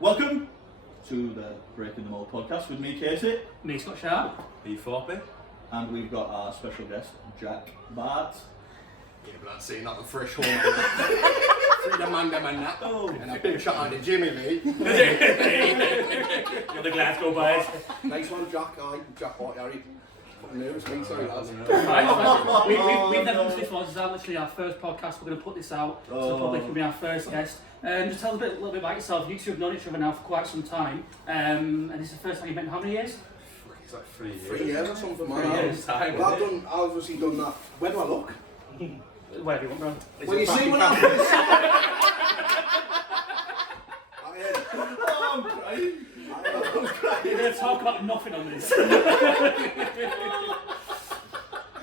Welcome to the Breaking the Mould podcast with me, Casey. Me, Scott Sharp. Me, Thorp. And we've got our special guest, Jack Bart. Yeah, but I'd say nothing fresh home. Free the man them and that. Oh. And a big shot on the Jimmy Lee. You're the Glasgow boys. Nice one, Jack. Jack Bart, Harry. Nervous, me, sorry, lads. We've never done this one. This is literally our first podcast. We're going to put this out to the public. Will be our first guest. Just tell us a little bit about yourself. You two have known each other now for quite some time. And this is the first time you've met in how many years? It's like 3 years. 3 years or something, man. 3 years. Well, I've obviously done that. Where do I look? Wherever you want, bro. Well, you see when I first... I'm crying. You're going to talk about nothing on this.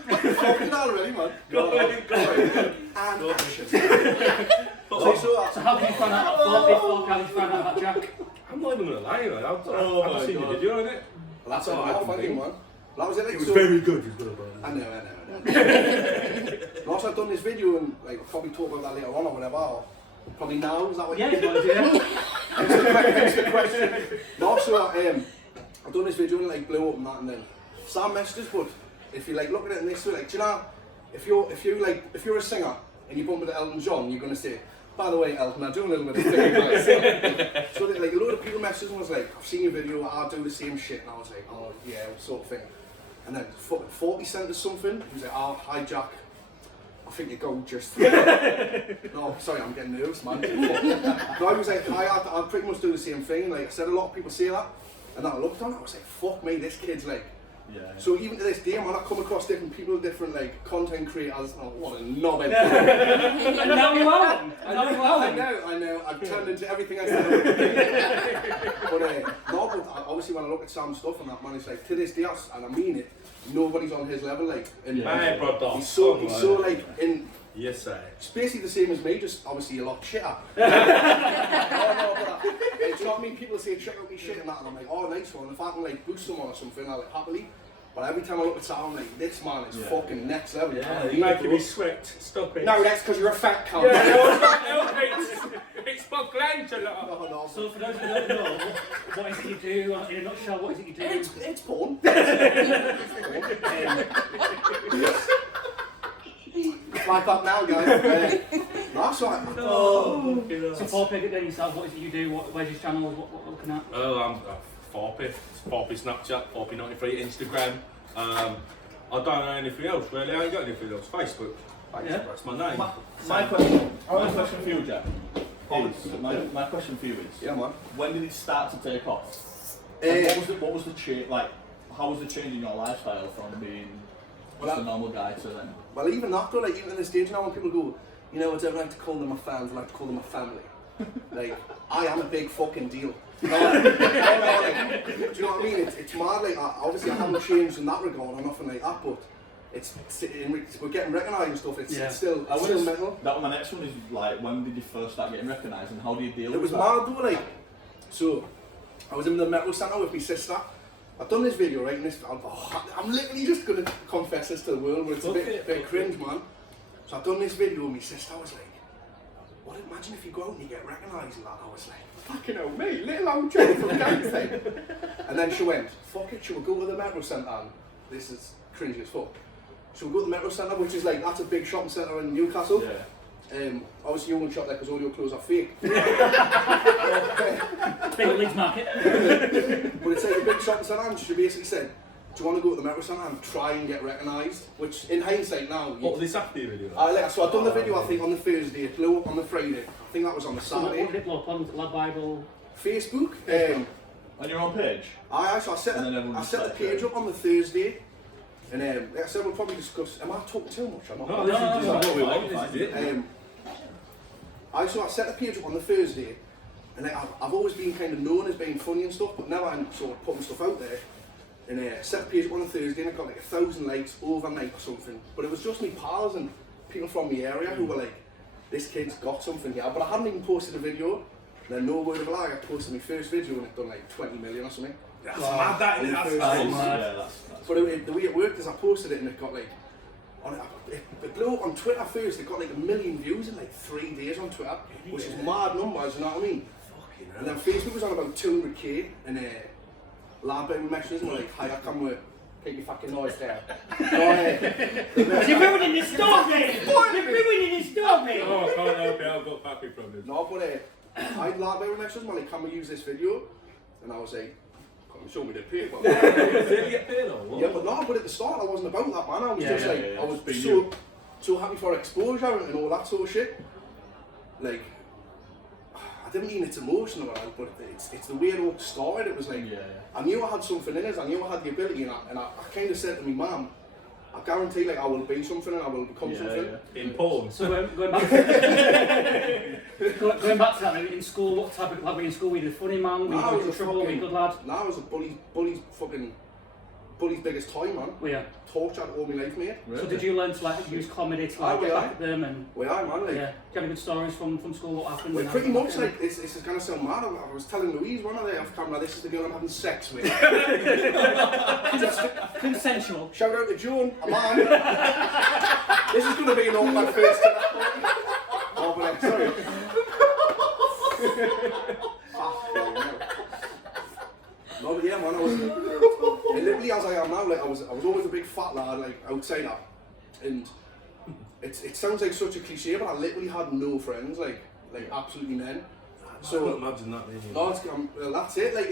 Fucking already, man. Go on. And action. So how did you find out about Thorp? How did you find out about Jack? I'm not even going to lie, man. I've seen the God. video in it. Well, that's all I can think, man. That was it. Like, It was very good. I know. Last I've done this video and like probably talk about that later on or whatever. Or probably now, is that what Yeah, you want to do that? That's the question. No, so I've done this video and like blew up and that, and then Sam messaged us, but if you like look at it and this way, like, do you know, if you're a singer and you bump into Elton John, you're gonna say, by the way, Elton, I do a little bit of thing, guys. So like a load of people messaged and was like, I've seen your video, I do the same shit, and I was like, oh yeah, sort of thing. And then fucking 40 sent us something. He was like, oh, hi Jack. I think you're gorgeous. No, sorry, I'm getting nervous, man. No, I was like, I pretty much do the same thing. And like I said, a lot of people say that. And then I looked on it, I was like, fuck me, this kid's like. Yeah. So even to this day, when I come across different people, different like content creators, oh, what a knobhead. And now you are one. I know. I've turned into everything I said. But obviously when I look at Sam's stuff and that, man, it's like to this day, and I mean it, nobody's on his level, like. And Hey, brother. he's so like in. Yes, sir. It's basically the same as me, just obviously a lot shitter. Do you know what I mean? People say check out me shit and that, and I'm like, oh nice one. If I can like boost someone or something, I'll like happily. But every time I look at Sam, I'm like, this man is fucking next level. Yeah, you're making me sweat. Stop it. No, that's because you're a fat cunt. It's for glandular. No. So for those who don't know, what is it you do? In a nutshell, what is it you do? It's porn. Like that now, guys. That's right. So Thorp, pick it down yourself. What is it you do? Where's your channel? What we're looking at? Well, I'm Thorpy. Thorpy Snapchat, Thorpy93 Instagram. I don't know anything else really. I ain't got anything else. Facebook. Yeah. That's my name. My question for you, Jack. My question for you is, Yeah, man. when did it start to take off? What was the change? Like, how was the change in your lifestyle from being just a normal guy to then? Well, even that though, like even at the stage now when people go, you know, I don't like to call them my fans, I like to call them my family. Like, I am a big fucking deal. Do you know what I mean? It's mad, like, obviously I haven't changed in that regard or nothing like that, but we're getting recognised and stuff, it's still mental. That was my next one is, like, when did you first start getting recognised and how do you deal with that? It was mad though, like, so, I was in the metal centre with my sister. I've done this video, right, and I'm literally just going to confess this to the world, but it's a bit cringe, man. So I've done this video and my sister was like, what, imagine if you go out and you get recognised and that. I was like, fucking hell, me, little old Joe from Gangster. And then she went, fuck it, shall we go to the Metro Centre? And this is cringy as fuck. Shall we go to the Metro Centre, which is like, that's a big shopping centre in Newcastle. Yeah. Obviously you won't shop there because all your clothes are fake. Big Leeds market. But it's like a big shopping centre and she basically said, do you want to go to the Metro Centre and try and get recognised? Which in hindsight now... What, this after your video? So I've done the video I think on the Thursday, it blew up on the Friday. I think that was on the Saturday. What did it blow up on? Lad Bible? Facebook. On your own page? So I set the page up on the Thursday. And like I said, we'll probably discuss... Am I talking too much or not? No, this is what we want. This is it. I set the page up on the Thursday, and like, I've always been kind of known as being funny and stuff, but now I'm sort of putting stuff out there. And set the page up on the Thursday, and I got like 1,000 likes overnight or something. But it was just me pals and people from the area who were like, this kid's got something here. But I hadn't even posted a video. And then no word of a lie, I posted my first video and it done like 20 million or something. That's mad, that is. That's mad. But the way it worked is I posted it and it got like, it blew up on Twitter first. It got like 1 million views in like 3 days on Twitter, which is mad numbers, you know what I mean? And then Facebook was on about 200k, and lad bit with messages and we're like, hi, I come with. Keep your fucking noise down. You're ruining the story! You're ruining the story! Oh, I can't help it, I've got pappy from it. No, but I'd lad bit with messages and we're like, can we use this video? And I was like, come and show me the paper. Did you get paid or what? Yeah, but no, but at the start I wasn't about that, man. I was just like, I was Just so happy for exposure and all that sort of shit. Like, I didn't mean it's emotional, but it's the way it all started. It was like, I knew I had something in us, I knew I had the ability, and I kind of said to my mum, I guarantee like I will be something and I will become something. In porn. So going back to that, maybe in school, what type of lad were you in school? Were you the funny man? Were you going to trouble? Were you a good lad? No, I was a bully's biggest toy, man. Were you? Tortured all my life, mate. Really? So did you learn to like use comedy to like get back at them and? Well, I man, like. Yeah. Do you have any good stories from school? What happened? Well, pretty much like this is gonna sound mad. I was telling Louise one day off camera, this is the girl I'm having sex with. Consensual. Shout out to Joan, a man. This is gonna be an all my first. Oh, but sorry. No, but yeah, man, I was literally as I am now. Like I was always a big fat lad, like outsider, and it sounds like such a cliche, but I literally had no friends, like absolutely none. So I can't imagine that. No, well, that's it. Like,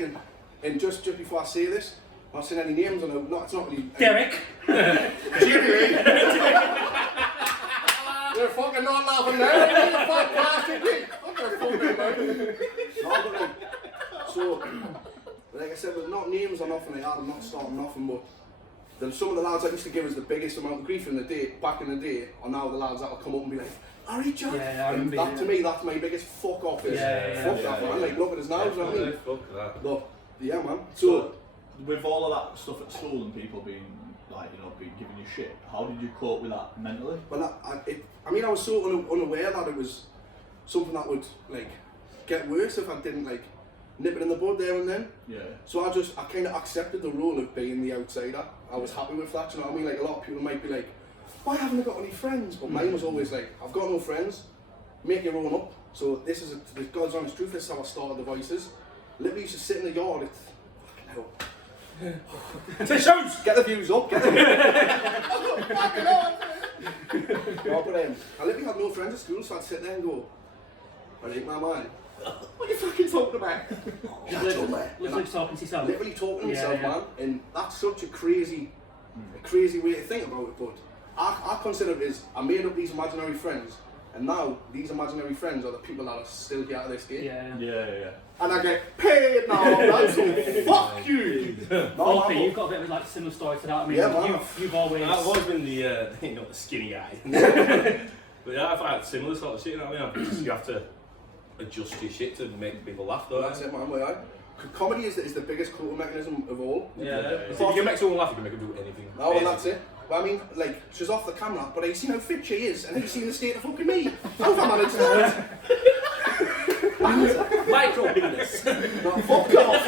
and just before I say this, I'm not saying any names. I know, it's not really. Derek. Jimmy. You're fucking not laughing there. You're a fat bastard. What the fuck, man? No, but like, so. Like I said, with not names or nothing like that, I'm not starting nothing, but then some of the lads that used to give us the biggest amount of grief in the day, back in the day, are now the lads that will come up and be like, alright, Jack. Yeah, I remember. That to me, that's my biggest fuck off is fuck that, man. Like, look at us now, you know what I mean? Fuck that. Look, yeah, man. So, with all of that stuff at school and people being like, being giving you shit, how did you cope with that mentally? Well, I mean, I was so unaware that it was something that would like get worse if I didn't like nip it in the bud there and then. Yeah. So I kind of accepted the role of being the outsider. I was happy with that, you know what I mean? Like a lot of people might be like, why haven't I got any friends? But mine was always like, I've got no friends, make your own up. So this is the God's honest truth, this is how I started the Voices. Literally used to sit in the yard, it's fucking hell. Tissues! Get the views up, get the views No, but I literally had no friends at school, so I'd sit there and go, alright, my man. What are you fucking talking about? Literally talking to yourself. Literally talking to myself, man. And that's such a crazy way to think about it. But I consider it as I made up these imaginary friends, and now these imaginary friends are the people that are still here to this day. Yeah. And I get paid now, man. So fuck you. No, you've got a bit of like similar story to that. I mean, you've always. I've always been the not the skinny guy. But yeah, I've had similar sort of shit. You know what I mean? You have to adjust your shit to make people laugh, though. That's it, man. Comedy is the biggest coping mechanism of all. Yeah. If you can make someone laugh, you can make them do anything. No, well, that's it. But I mean, like, she's off the camera, but have you seen how fit she is? And have you seen the state of fucking me? How've I managed that? Micro penis. No, fuck off.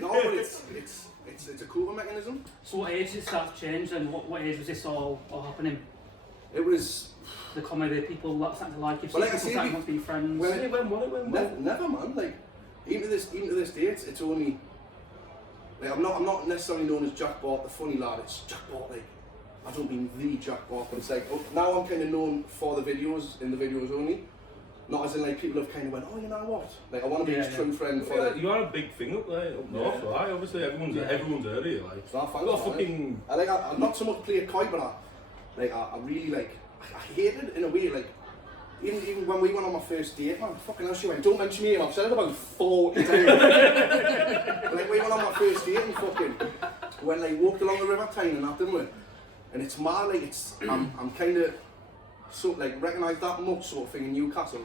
No, but it's a coping mechanism. So what age did it start to change, and what age was this all happening? It was the comedy, people starting to like you, well, like people starting to be friends. Never, man. Like even to this day, it's only like I'm not necessarily known as Jack Bart, the funny lad. It's Jack Bart. Like I don't mean the Jack Bart, but it's like now I'm kind of known for the videos, in the videos only. Not as in like people have kind of went, oh, you know what? Like I want to be his true friend for the. You are a big thing up there, up north, right? Obviously, everyone's heard of you, like. So I'm not so much play a coy, but I really like. I hated it in a way, like even when we went on my first date, man, fucking hell, she went, don't mention me, I've said it about 40 times. Like we went on my first date and fucking when like walked along the river Tyne and that, didn't we? And it's mad, like I'm kind of so like recognise that much sort of thing in Newcastle.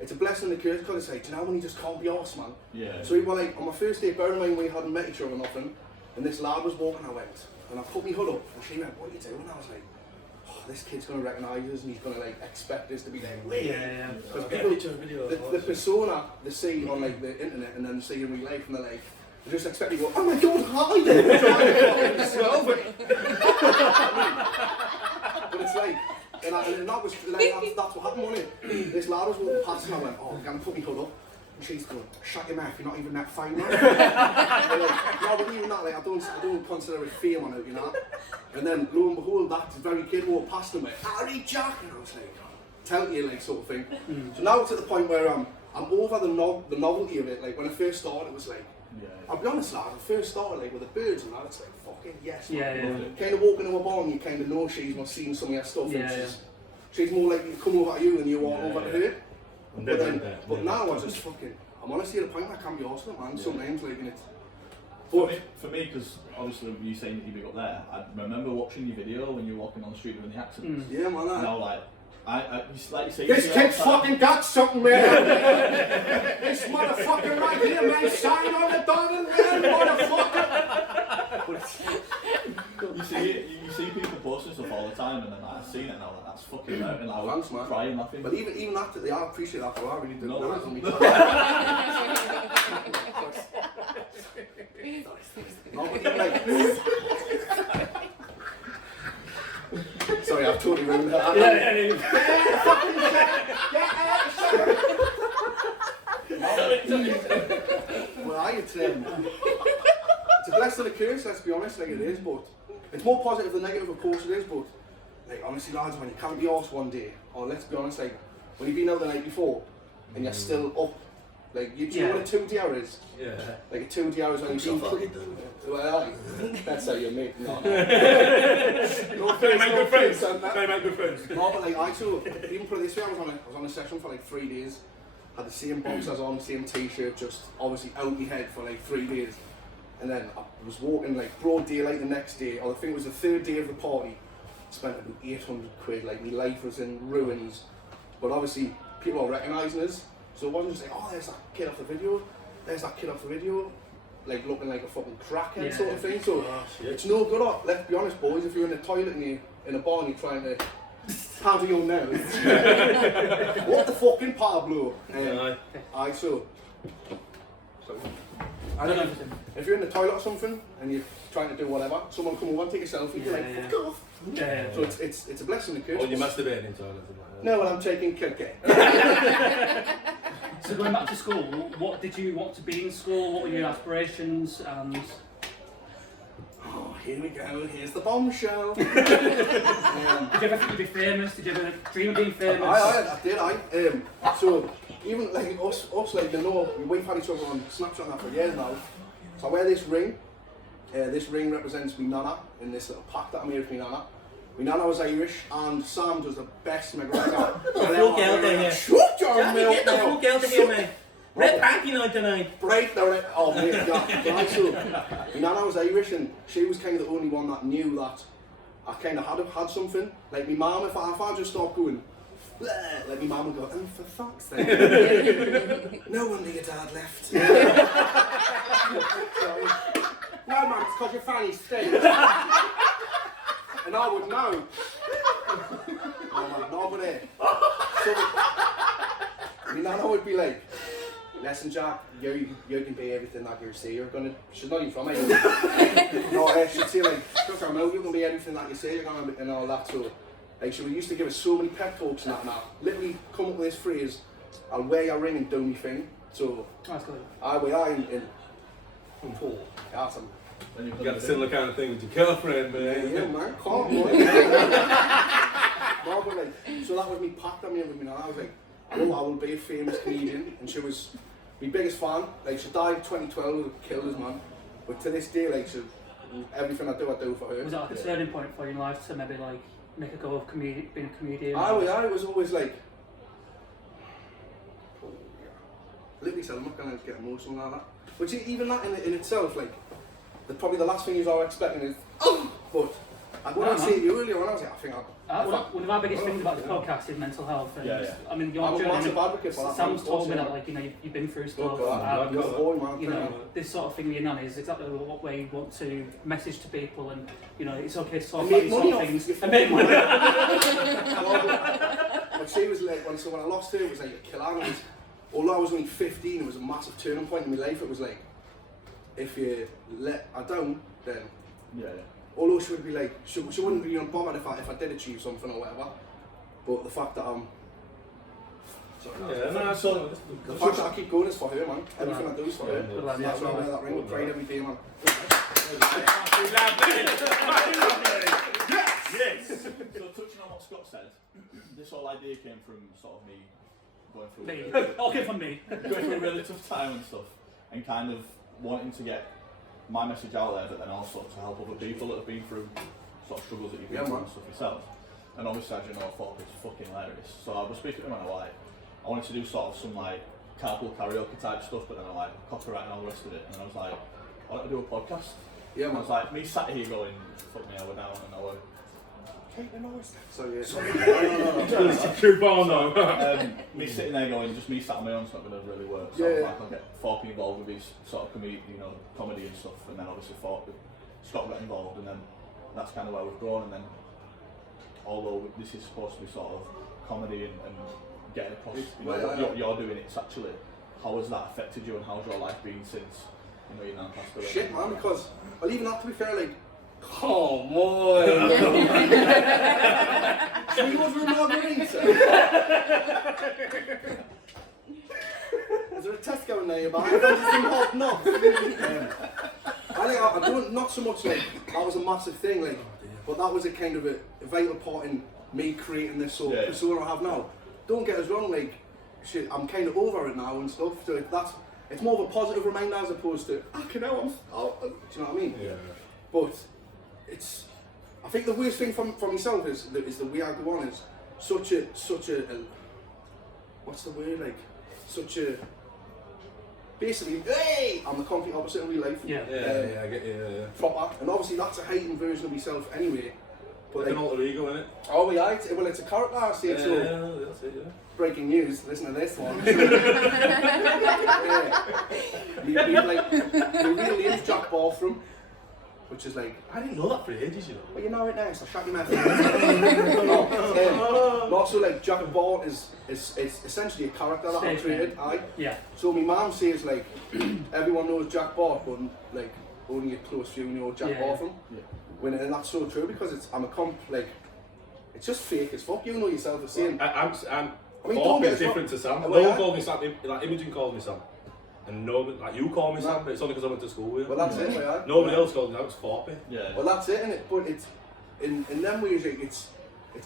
It's a blessing and a curse because it's like, do you know when you just can't be arsed, man? Yeah. So we were like on my first date, bear in mind we hadn't met each other or nothing, and this lad was walking, I went, and I put my hood up, and she went, what are you doing? And I was like, this kid's going to recognise us and he's going to like expect us to be there. Because the persona they see on like the internet and then see in real life and they're like, they just expect you to go, oh my god, hi there! But it's like, and and that was like, that's what happened, wasn't it? This lad was walking past and I went, oh, I'm going to put me hood up. And she's going, shut your mouth, you're not even that fine, man. Like, no, but even that, like, I don't consider it fame on it, you know. And then, lo and behold, that very kid walked past and went, Harry Jack, and I was like, tell you, like, sort of thing. So now it's at the point where I'm over the novelty of it. Like, when I first started, it was like, I'll be honest, lad, I first started like with the birds and that, it's like, fucking yes, man. Kind of walking into a bar and you kind of know she's not seen some of your stuff, and she's more likely to come over to you than you are over to her. But now I just fucking, I'm honestly at a point where I can't be arsed, man, sometimes, like, in it. For me, because obviously when you saying that you big up there, I remember watching your video when you were walking on the street doing the accents. Yeah, man. And I was like, like you say, this kid's fucking got something, man. This motherfucker right here, man, sign on the dotted line, motherfucker. You see people posting stuff all the time, and then like, I've seen it and I'm like, that's fucking out, and I was crying laughing. But even after, I appreciate that, but I really do. No, but even like, sorry, I've totally ruined that. Well, it's a blessing and a curse, let's be honest, like it is, but it's more positive than negative, of course it is, but like honestly, lads, when you can't be arsed one day, or let's be honest, like when you've been out the night before and you're still up, like do you know what a 2DR is? Yeah. Like a 2DR is when you've been well, that's how you make no. They make good friends. They make good friends. No, but like I too, even put it this way, I was on a session for like 3 days. Had the same boxers on, same t-shirt, just obviously out my head for like 3 days. And then I was walking like broad daylight the next day, or I think it was the third day of the party. Spent about 800 quid, like my life was in ruins. But obviously people are recognising us, so it wasn't just like, oh, there's that kid off the video, there's that kid off the video, like looking like a fucking crackhead sort of thing. So it's no good. Let's be honest, boys, if you're in the toilet and you're in a bar and you're trying to powder your nose, what the fucking Pablo? I don't know. If you're in the toilet or something and you're trying to do whatever, someone come over and take a selfie, you're like, fuck off. So it's a blessing and a curse. Or you masturbating in toilets. No, well, I'm taking cocaine. So going back to school, what did you want to be in school? What were your aspirations? And oh, here we go. Here's the bombshell. Did you ever think you'd be famous? Did you ever dream of being famous? I did. So even like us, like you know, we've had each other on Snapchat now for years now. So I wear this ring. This ring represents me nana in this little pack that I made with me nana. My nana was Irish, and Sam does the best McGregor. Full girl to here. Shut your mouth. Get the full girl to here, mate. Red panty night tonight. Break the red. Oh mate, yeah. Right, so my nana was Irish, and she was kind of the only one that knew that I kind of had something. Like my mum, if I just start going, bleh, like my mum would go, oh for fuck's sake. No wonder your dad left. No man, it's because your fanny stinks. And I would know. Oh man, no, but so my nana would be like, listen Jack, you can be everything that you say you're gonna. She's not even from England. No, she'd say like, shut your mouth, you're gonna be everything that you say you're gonna be, and all that. So like she used to give us so many pep talks and that now. Literally come up with this phrase, I'll wear your ring and do me thing. So that's good. I wear in Paul. Awesome. You got a similar kind of thing with your girlfriend, man. Yeah, man, calm boy. No, but like, so that was me packed on me with me now. I was like, I will be a famous comedian, and she was my biggest fan. Like, she died in 2012, killed us, man. But to this day, like, everything I do for her. Was that like a turning point for you in life to maybe like make a go of being a comedian? I was always like, literally said, I'm not gonna get emotional like that. Which even that in itself, like, probably the last thing you are expecting is, oh! But when I say you earlier on, I was like, I think one of our biggest things about the podcast is mental health. And I mean, I'm a massive advocate for that. Sam's told me that, like, you know, you've been through stuff. You know, this sort of thing with your nan is exactly what way you want to message to people, and you know, it's okay to talk about these sort of things. And make money. But she was like, when I lost her, it was like a killer. Although I was only 15, it was a massive turning point in my life. It was like, if you let her down, then although she would be like, she wouldn't be bothered if I did achieve something or whatever. But the fact that I'm... So The fact that I keep going is for her, man. Everything I do is for her. Good lad, That's yeah. why I wear that ring with pride every day, man. yes. So touching on what Scott said, this whole idea came from sort of me going through Me. Okay, from me. going through a really tough time and stuff, and kind of wanting to get my message out there, but then also to help other people that have been through sort of struggles that you've been through and stuff yourself. And obviously, as you know, Thorp is fucking hilarious. So I was speaking to him and I wanted to do sort of some like carpool karaoke type stuff, but then I like copyright and all the rest of it. And I was like, I want to do a podcast. Yeah, And I man. was like, me sat here going, fuck me, I were down and I were. Keep the noise. So yeah. It's a true bar now. Me sitting there going, just me sat on my own, it's not going to really work. So Yeah, I was yeah. like, I'll get Thorpe involved with his sort of comedy and stuff, and then obviously Scott got involved, and then that's kind of where we've grown. And then, although this is supposed to be sort of comedy and getting across, what you're doing, it's actually, how has that affected you, and how's your life been since your nan passed away? Shit, man, because, well, even that, to be fair, like, come on. Can you order a margarita? Is there a test going there, but I just think hot enough. I think I don't, not so much like, that was a massive thing, like, but that was a kind of a vital part in me creating this sort of persona I have now. Don't get us wrong, like, shit, I'm kind of over it now and stuff, so it's more of a positive reminder as opposed to, do you know what I mean? Yeah. But I think the worst thing for myself is the way I go on is such a what's the word, like, such a, basically, hey, I'm the complete opposite in real life. Yeah. I get you. Yeah. Proper, and obviously that's a heightened version of myself anyway. But Like an alter ego, innit? oh yeah, well it's a character I say, so That's it, yeah. breaking news, listen to this one. We real name's Jack Barthram, which is like, I didn't know that for ages, you know. well, you know it now, so shut your mouth. But also, like, Jack Bart is essentially a character that I created. Yeah. So my mum says, like, everyone knows Jack Bart, but like only a close few know Jack Barthram. Yeah. And that's so true because it's just fake as fuck. You know yourself the same. I'm I mean, Thorp don't get is us different to Sam. wrong. No one called me Sam, like Imogen called me Sam. And no, like you call me Sam, but it's only because I went to school with you. Well, that's it, yeah. Nobody else called me that, it was Thorpe. Yeah. Well, that's it, innit? But it's in them ways, like, it's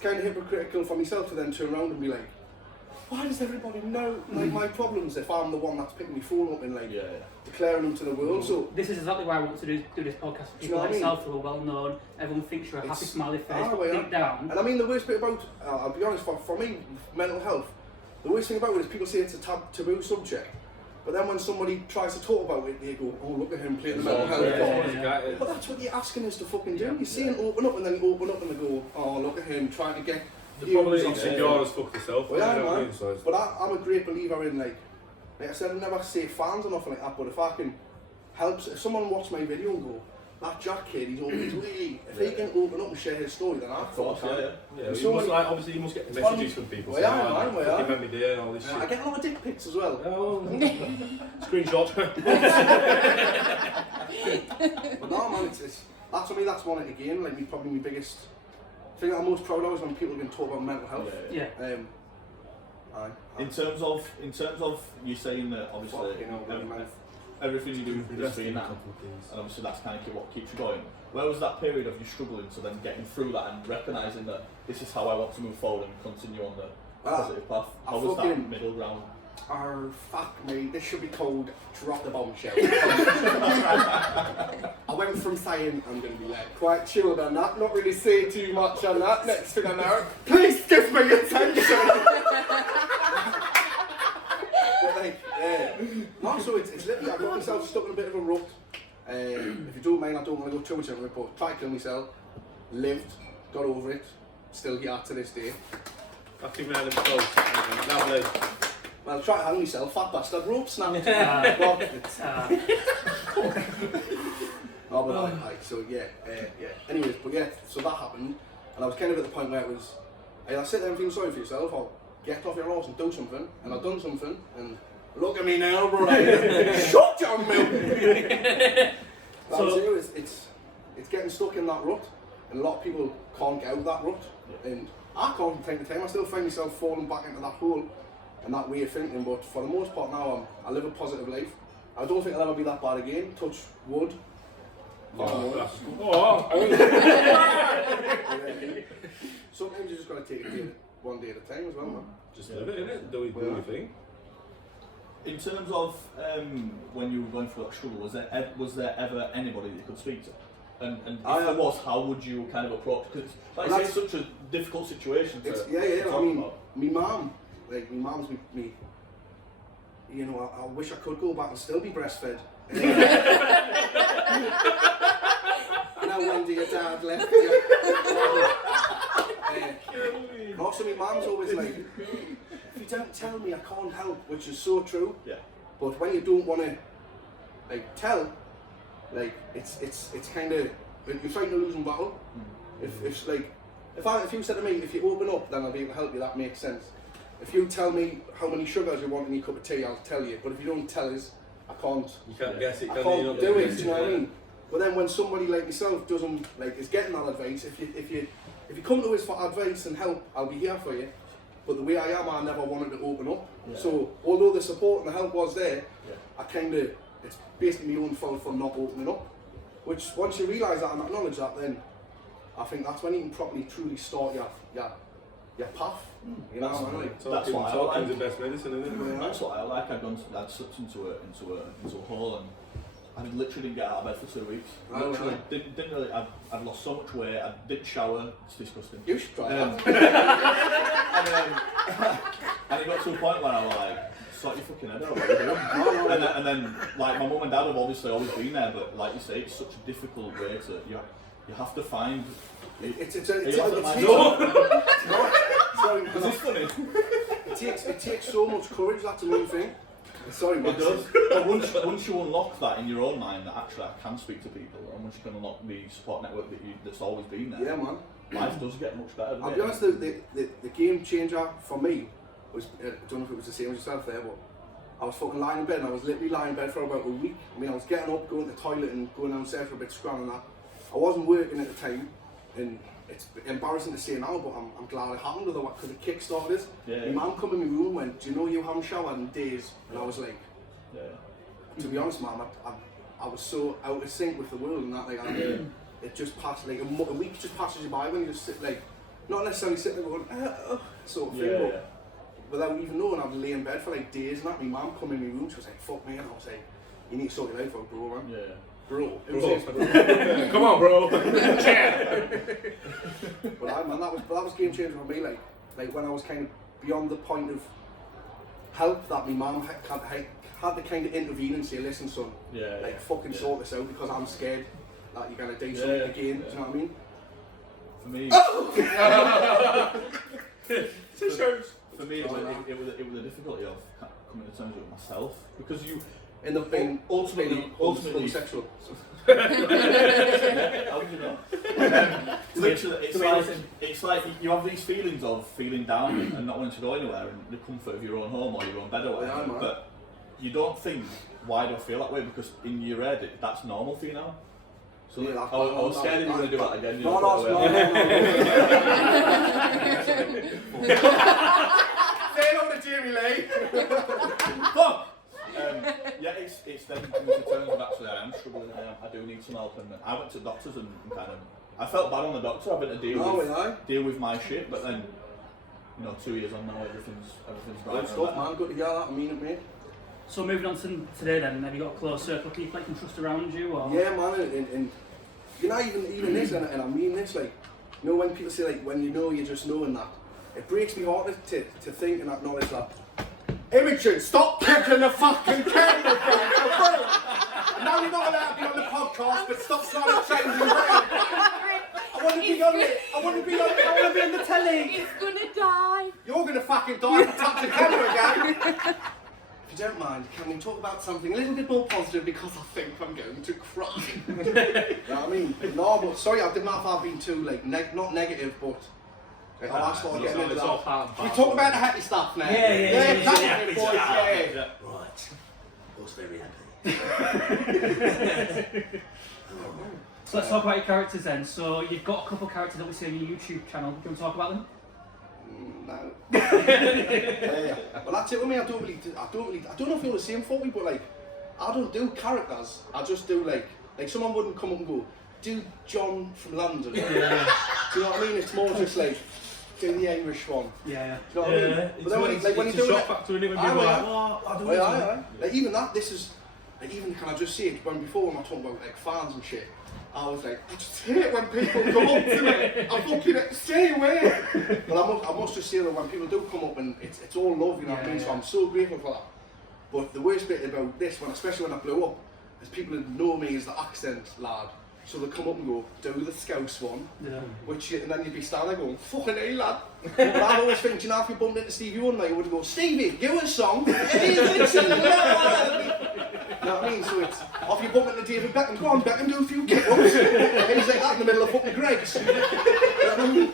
kind of hypocritical for myself to then turn around and be like, why does everybody know like my problems if I'm the one that's picking my phone up and like declaring them to the world? So This is exactly why I want to do this podcast. Do you People know what like I mean? yourself who are well known, everyone thinks you're a happy, smiley face, Ah, but well, deep down. And I mean, the worst bit about, I'll be honest, for me, mental health, the worst thing about it is people say it's a taboo subject, but then when somebody tries to talk about it, they go, oh, look at him playing the mental health card. But that's what you're asking us to fucking do. You're saying open up, and then you open up and they go, oh, look at him trying to get... They're probably insecure as fuck yourself. Well, yeah, you know what I man. mean? So it's- But I'm a great believer in, like I said, I never say fans or nothing like that, but if I can help, if someone watch my video and go, that Jack kid, he's always way, if he can open up and share his story, then I thought Yeah, So you must, many- like, obviously you must get messages from people. Well, yeah, man, well, yeah. Fucking Day and all this shit. I get a lot of dick pics as well. Oh, screenshot. But no, man, it's that's for me, that's one it again, like probably my biggest thing that I'm most proud of is when people can talk about mental health. Yeah. In terms of you saying that obviously everything you do is being that, and obviously that's kind of what keeps you going. Where was that period of you struggling to then getting through that and recognising that this is how I want to move forward and continue on the positive path? How was that middle ground? Oh, fuck me, this should be called Drop the Bombshell. I went from saying I'm going to be like quite chilled on that, not really say too much on that. Next thing I know, please give me attention. But like, no, so it's literally, I got myself stuck in a bit of a rut. If you don't mind, I don't want to go too much into it, but tried to kill myself, lived, got over it, still here to this day. Fucking man himself. Lovely. Well, I tried to hang myself, fat bastard, rope snapped. Oh, but so yeah. Anyways, but yeah, so that happened, and I was kind of at the point where it was, I sit there and feel sorry for yourself, or get off your horse and do something, and I've done something, and look at me now, bro. Shut your mouth. So it's getting stuck in that rut, and a lot of people can't get out of that rut, and I can't from time to time. I still find myself falling back into that hole and that way of thinking. But for the most part now, I live a positive life. I don't think I'll ever be that bad again. Touch wood. Sometimes you just got to take it one day at a time as well, man. Just live it, innit? Do your thing. In terms of when you were going through that struggle, was there ever anybody that you could speak to? And if there was, how would you kind of approach? Because like I say, it's such a difficult situation to talk about. My mum, like my mum's me. You know, I wish I could go back and still be breastfed. Now one day your dad left you. Also, my mum's always like, if you don't tell me, I can't help, which is so true. Yeah. But when you don't want to, like, tell, like, it's kind of, you're fighting a losing battle. If you said to me, if you open up, then I'll be able to help you. That makes sense. If you tell me how many sugars you want in your cup of tea, I'll tell you. But if you don't tell us, I can't. You can't guess it. I can't do it. Do you know what I mean? But then when somebody like yourself doesn't is getting that advice, if you come to us for advice and help, I'll be here for you. But the way I am, I never wanted to open up. Yeah. So although the support and the help was there, I it's basically my own fault for not opening up. Which once you realise that and acknowledge that, then I think that's when you can properly truly start your path. You know, that's what I like. Talking's the best medicine, isn't it? That's what I like. I'd slipped into a hole and I literally didn't get out of bed for 2 weeks. Literally didn't really. I'd lost so much weight. I didn't shower. It's disgusting. You should try that. And it got to a point where I was like, sort your fucking head out, what are you doing? And then like my mum and dad have obviously always been there, but like you say, it's such a difficult way to you have to find. It's it takes so much courage. That's the main thing. Sorry, man. It does. But once you unlock that in your own mind, that actually I can speak to people, and once you can unlock the support network that's always been there, yeah, man. Life does get much better. I'll be honest, the game changer for me was, I don't know if it was the same as yourself there, but I was fucking lying in bed, and I was literally lying in bed for about a week. I mean, I was getting up, going to the toilet and going downstairs for a bit scrum and that. I wasn't working at the time, and it's embarrassing to say now, but I'm glad it happened, otherwise because it kick-started it. My mum come in my room and went, do you know you haven't showered in days? And I was like, to be honest, mum, I was so out of sync with the world and that, like, it just passed, like, a week just passes you by when you just sit, like, not necessarily sitting there going, sort of thing, but without even knowing, I'd lay in bed for like days and that. My mum come in my room, she was like, fuck me, and I was like, you need to sort your life out, bro, man. Bro. Come on, bro. But that was game changer for me, like when I was kind of beyond the point of help, that my mum had to kind of intervene and say, listen son, fucking sort this out because I'm scared that you're going to do something again, do you know what I mean? For me, for me it was the difficulty of coming to terms with myself, because you end up being ultimately sexual. How did you know? Literally, it's like you have these feelings of feeling down and not wanting to go anywhere and the comfort of your own home or your own bed or whatever, but you don't think, why do I feel that way? Because in your head, that's normal for you now. So I was scared that you were going to do that again. No. Say hello to Jamie Lee. Fuck! It's then coming to terms with actually I am struggling, I do need some help, and I went to doctors and kind of, I felt bad on the doctor, I've been to deal with my shit, but then, 2 years on now, everything's right. Good stuff, man, good to hear that, I mean it, mate. So moving on to today then, have you got a close circle of people that you can trust around you? Or? Yeah, man, and even this, and I mean this, like, when people say, like, when you just know and that, it breaks me heart to think and acknowledge that. Imogen, stop kicking the fucking camera down! And now you're not allowed to be on the podcast, but stop trying to change your brain. I want to be on it. I want to be in the telly. It's gonna die. You're gonna fucking die if you touch the camera again. If you don't mind, can we talk about something a little bit more positive, because I think I'm going to cry. You know what I mean? No, but sorry, I didn't know if I've been too not negative, but. I'll start getting into that. We talk about the happy stuff now. Yeah. Right. Was very happy. So let's talk about your characters then. So you've got a couple of characters that we see on your YouTube channel. Can we talk about them? No. Well, that's it with me. I don't know if you're the same for me, but like, I don't do characters. I just do like someone wouldn't come up and go, do John from London. Do you know what I mean? It's more just like, do the Irish one. Yeah. Do you know what I mean? But then when you do shock it, factor in it when people are like, oh, I do it. like even that, this is, like even can I just say it, when before when I talk about like fans and shit, I was like, I just hate when people come up to me. I fucking stay away. But I must just say that when people do come up and it's all love, you know what I mean? So I'm so grateful for that. But the worst bit about this one, especially when I blew up, is people that know me as the accent lad. So they come up and go, do the Scouse one, and then you'd be standing there going, fucking hey lad. But I always think, you know, if you bumped into Stevie one night, you would go, Stevie, give us a song. You know what I mean? So it's, off you bump into David Beckham, go on Beckham, do a few kick-ups. And he's like that in the middle of fucking Greg's. You know what I mean?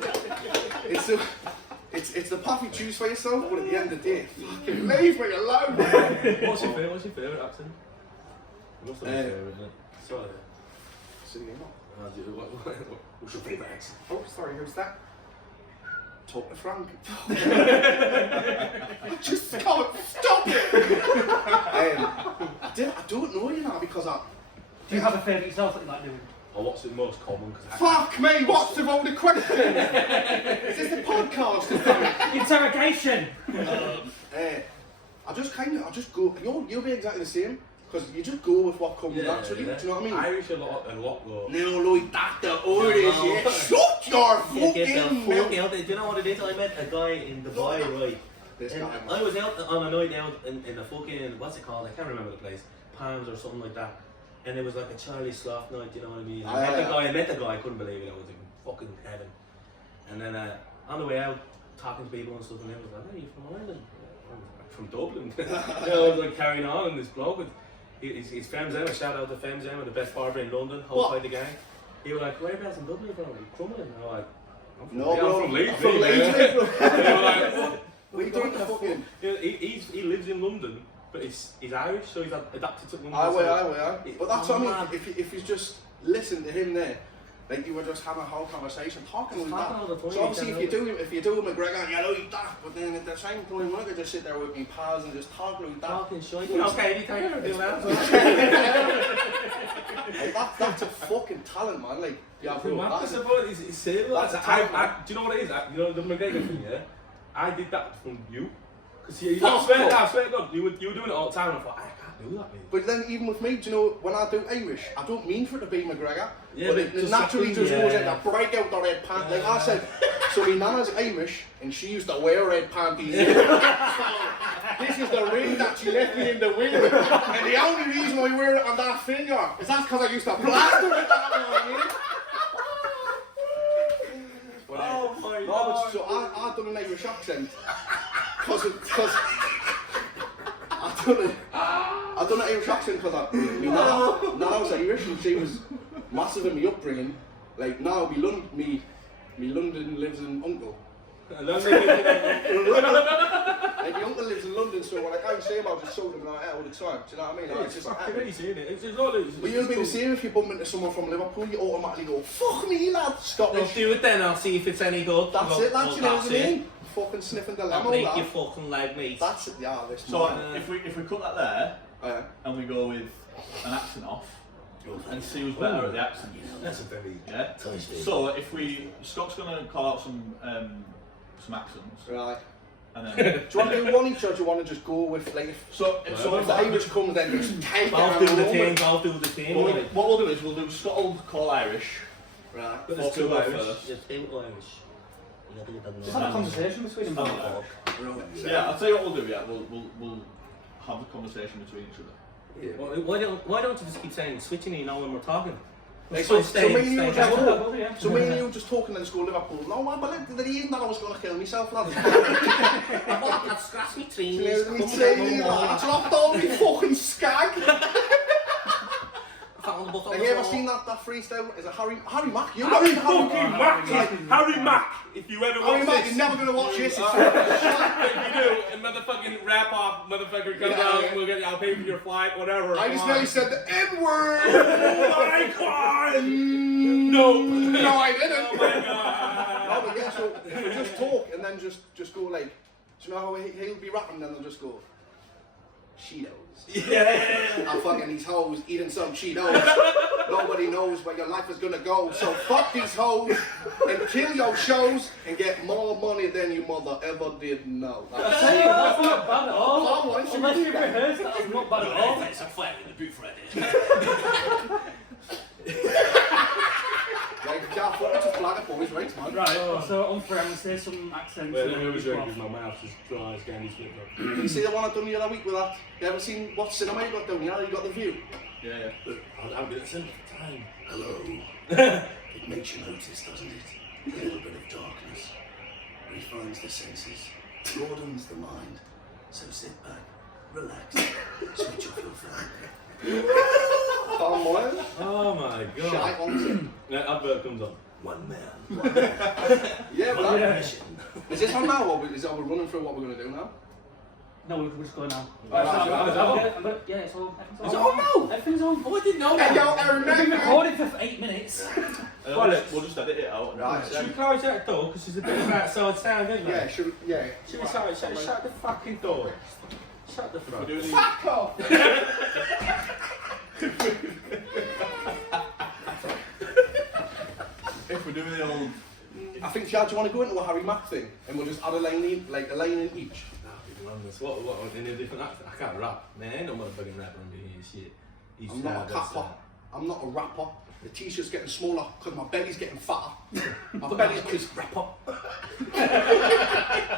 It's the path you choose for yourself, but at the end of the day, fucking leave me alone. What's your favourite accent? What's your favourite, isn't it? Sorry. What's your favourite accent? Oh, sorry, who's that? Talk to Frank. I just can't stop it. I don't know, you know, because Do you have a favourite yourself that you like doing? Or what's the most common? Fuck me, what's the voted question? Is this the podcast? Interrogation! I just go, you'll be exactly the same. Because you just go with what comes naturally, do you know what I mean? Irish a lot though. No, Lloyd, that's the Irish, yeah. Shut your fucking mouth! Do you know what it is? I met a guy in Dubai, right? I was out on a night out in the fucking, what's it called? I can't remember the place. Palms or something like that. And it was like a Charlie Sloth night, you know what I mean? I met the guy, I couldn't believe it, I was in fucking heaven. And then on the way out, talking to people and stuff, and they was like, hey, you from Ireland? I'm from Dublin. You know, I was like carrying on, and this bloke, his Femzema, shout out to Femzema, the best barber in London, whole by the gang. He was like, whereabouts in Dublin from? Crumlin? And I'm like, I'm from Leeds. They were like, what are you doing fucking? He lives in London, but he's Irish, so he's adapted to London. Aye. But that's what I mean, if you just listen to him there, like you were just having a whole conversation, talking like that. So obviously if you do McGregor, you know that, but then at the same time, when I could just sit there with my pals and just talk like that. Talking shit. Okay, you can't do that. Like, that's a fucking talent, man. Like, yeah, bro. That's about it's same. Do you know what it is? You know the McGregor thing, yeah? I did that from you. Because I swear to God, you were doing it all the time, and I thought, I can't do that, mate. But then even with me, do you know, when I do Irish, I don't mean for it to be McGregor, yeah, but it naturally just goes in to break out the red pants. Like I said, so my nana's Irish, and she used to wear red panties. So, this is the ring that she left me in the window, and the only reason I wear it on that finger is that's because I used to plaster it that one. Oh my No, God. but so I done an Irish accent, because I done an Irish accent because my nana was Irish and she was massive in my upbringing. Like now, me London lives in uncle. Like my uncle lives in London, so when I can't say about just sold him like that all the time. Do you know what I mean? Like, It's just crazy, isn't it? It's not. But you'll be the same if you bump into someone from Liverpool, you automatically go, fuck me lad, Well, Scottish. do it then, I'll see if it's any good. That's it, lads, you know what I mean? Fucking sniffing the I'll lemon, make you lad. fucking leg, mate. That's it, yeah, this So man. if we cut that there and we go with an accent off and see who's better at the accent. That's a very So if Scott's gonna call out some accents. Right. And then Do you want to do one each or do you want to just go with like if the Irish comes then just take it I'll and do the roll thing, it. I'll do the thing. what we'll do is Scott will call Irish. Right. But there's two Irish. Just two Irish. Just have a conversation between them. Yeah, I'll tell you what we'll do. Yeah, we'll have a conversation between each other. Yeah. Why don't you just keep saying switching, you know, when we're talking? Like, so me and you just talk. Yeah. So me and you just talking and just go Liverpool. No man, but the reason that I was going to kill myself, lad. I've scratched me trees. I dropped all my fucking skag. Have you ever seen that freestyle? Is it Harry Mack? You Harry fucking Mack! Harry Mack! If you ever Harry watch Mack, this, you're never going to watch this. if you do, and motherfucking rap off, motherfucker come down, we'll get, I'll pay for your flight, whatever. I just nearly said the N-word. Oh my God! No! No, I didn't. Oh my God! No, but yeah, so we just talk and and then just go like, do you know how he'll be rapping and then they'll just go, Cheetos. Yeah. And fucking these hoes eating some Cheetos. Nobody knows where your life is gonna go. So fuck these hoes and kill your shows and get more money than you mother ever did know. I'm saying That's not bad at all. Oh, why should Unless we do you've that? rehearsed, that is not bad at all. It's a fire in the boot Friday. Like, Jack, what just flag up always right, man. Right, so on for I'm going to say some accents. Wait, let me have a drink because my mouth's just dry as candy strip. You see the one I done the other week with that? You ever seen what cinema you got down here? You got The View? Yeah. Look, I'll be listening for time. Hello. It makes you notice, doesn't it? A little bit of darkness. Refines the senses. Broadens the mind. So sit back, relax, switch off your phone. Palm oil? Oh my god. Shy on That advert comes on. One man. Yeah, but One that, mission. is this one now or is it, are we running through what we're going to do now? No, we're just going now. Right, I'm right, gonna, yeah, it's all. Is it on now? Everything's on. Oh, I didn't know Hey, that. yo, Aaron, We've been man. recording for 8 minutes. Bollocks. We'll just edit it out. Right, Should we close that door? Because there's a bit of outside sound, isn't there? yeah, yeah. Should we shut the fucking door? Shut the We're front. doing the, Fuck off! if we're doing the old, I think, Chad, do you want to go into a Harry Mack thing? And we'll just add a line in, like a line in each. What, in a different accent? I can't rap. Man, ain't no motherfucking rapper on me and shit. I'm not a capper. I'm not a rapper. The t-shirt's getting smaller because my belly's getting fatter. My belly's getting rapper.